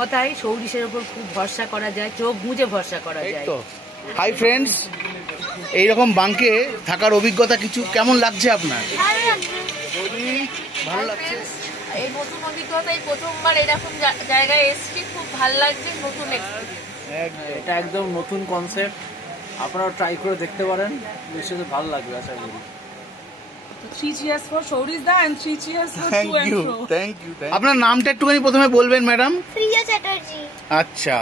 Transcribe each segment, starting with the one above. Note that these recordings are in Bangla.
কথায় সৌরিশের উপর খুব ভরসা করা যায়, চোখ বুঝে ভরসা করা যায়। হাই ফ্রেন্ডস, এইরকম বাঙ্কে থাকার অভিজ্ঞতা কিছু কেমন লাগছে আপনার? ভালো লাগছে। এই নতুন অভিজ্ঞতা, এই প্রথমবার এরকম জায়গায় এসেছি, খুব ভালো লাগছে। নতুন এটা একদম নতুন কনসেপ্ট, আপনারা ট্রাই করে দেখতে পারেন, নিশ্চয়ই ভালো লাগবে আশা করি। 3 cheers for Shorizda and 3 cheers for to and fro. Thank you. আপনার নামটা একটুখানি প্রথমে বলবেন ম্যাডাম। প্রিয়া চ্যাটার্জি। আচ্ছা,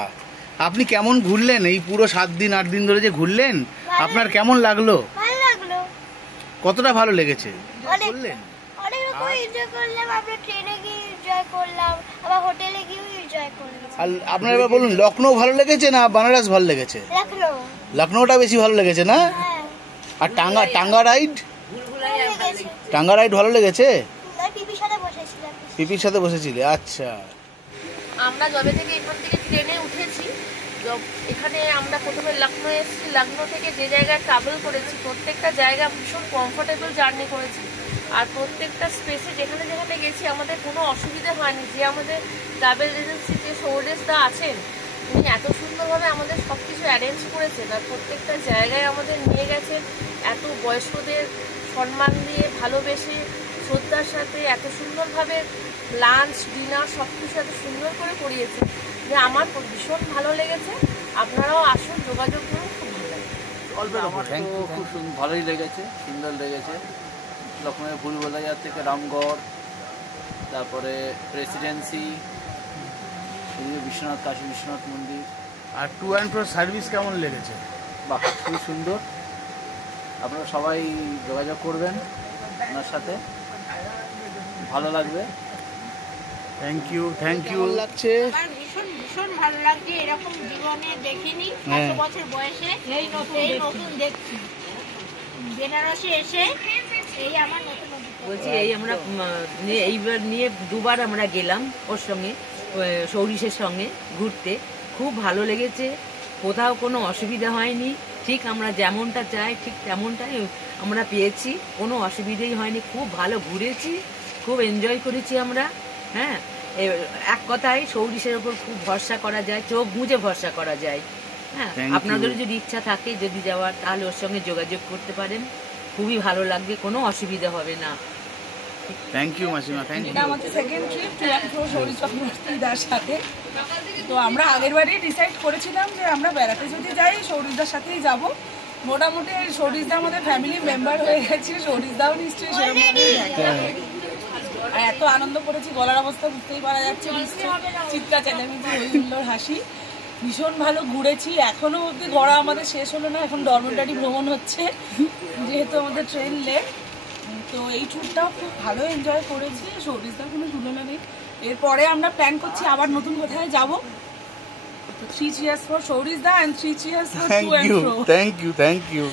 আপনি কেমন ঘুরলেন এই পুরো 7 দিন 8 দিন ধরে যে ঘুরলেন, আপনার কেমন লাগলো? ভালো লাগলো। কতটা ভালো লেগেছে? অনেক রকম এনজয় করলাম, আমরা ট্রেনে গিয়ে এনজয় করলাম, আবার হোটেলে গিয়ে এনজয় করলাম। আর আপনারা এবার বলুন, লখনৌ ভালো লেগেছে না বেনারস ভালো লেগেছে? লখনৌটা বেশি ভালো লেগেছে না? আর টাঙ্গা রাইড ভালো লেগেছে? পিপির সাথে বসেছিলে? আচ্ছা। আমরা যবে থেকে এখান থেকে ট্রেনে উঠেছি, এখানে আমরা প্রথমে লখনৌ এসেছি, লখনৌ থেকে যে জায়গায় ট্রাভেল করেছি প্রত্যেকটা জায়গা ভীষণ কমফোর্টেবল জার্নি করেছি। আর প্রত্যেকটা স্পেসে যেখানে যেখানে গেছি আমাদের কোনো অসুবিধা হয়নি। যে আমাদের ট্রাভেল এজেন্সি যে সৌরেশদা আছেন, উনি এত সুন্দরভাবে আমাদের সব কিছু অ্যারেঞ্জ করেছেন আর প্রত্যেকটা জায়গায় আমাদের নিয়ে গেছেন। এত বয়স্কদের সম্মান দিয়ে, ভালোবেসে, শ্রদ্ধার সাথে এত সুন্দরভাবে লাঞ্চ ডিনার সব কিছু এত সুন্দর করে করিয়েছে যে আমার ভীষণ ভালো লেগেছে। আপনারাও আসুন, যোগাযোগ করুন, খুব ভালো লাগে। খুব ভালোই লেগেছে, সুন্দর লেগেছে। লখনৌ ভুলভুলাইয়া থেকে রামগড়, তারপরে প্রেসিডেন্সি, বিশ্বনাথ, কাশী বিশ্বনাথ মন্দির। আর টু অ্যান্ড ফ্রো সার্ভিস কেমন লেগেছে? বাহ, খুবই সুন্দর। আপনারা সবাই যোগাযোগ করবেন ওনার সাথে, ভালো লাগবে। Thank you. লাগছে ভীষণ ভালো লাগছে, এরকম জীবনে দেখিনি। এত বছর বয়সে এই নতুন দেখছি। বেনারসে এসে এই আমার নতুন বলছি, এই আমরা এইবার নিয়ে দুবার আমরা গেলাম ওর সঙ্গে, সৌরিশের সঙ্গে ঘুরতে। খুব ভালো লেগেছে, কোথাও কোনো অসুবিধা হয়নি। ঠিক আমরা যেমনটা চাই ঠিক তেমনটাই আমরা পেয়েছি, কোনো অসুবিধেই হয়নি। খুব ভালো ঘুরেছি, খুব এনজয় করেছি আমরা। হ্যাঁ, এক কথায় সৌরিশের ওপর খুব ভরসা করা যায়, চোখ বুঝে ভরসা করা যায়। হ্যাঁ, আপনাদের যদি ইচ্ছা থাকে যদি যাওয়ার, তাহলে ওর সঙ্গে যোগাযোগ করতে পারেন। খুবই ভালো লাগবে, কোনো অসুবিধা হবে না। থ্যাংক ইউ মাসিমা, থ্যাংক ইউ। এটা আমাদের second trip to and fro সৌরিশদার সাথে। তো আমরা আগের বারই ডিসাইড করেছিলাম যে আমরা বেড়াতে যদি যাই সৌরিশদার সাথেই যাব। মোটামুটি সৌরিশদা আমাদের ফ্যামিলি মেম্বার হয়ে গেছে, সৌরিশদাও নিশ্চয়ই সেরকমভাবেই যায়। আর এত আনন্দ করেছি, গলার অবস্থা বুঝতেই পারা যাচ্ছে, চিৎকার চেঁচামেচি, হই হুল্লোড়, হাসি। ভীষণ ভালো ঘুরেছি। এখনও অবধি ঘোরা আমাদের শেষ হলো না, এখন ডরমেটারি ভ্রমণ হচ্ছে যেহেতু আমাদের ট্রেন লেট। তো এই ট্যুরটাও খুব ভালো এনজয় করেছি, সৌরিশদার কোনো তুলনা নেই। এরপরে আমরা প্ল্যান করছি আবার নতুন কোথায় যাব। 3 cheers for Shorizda and 3 cheers for to and fro. Thank you.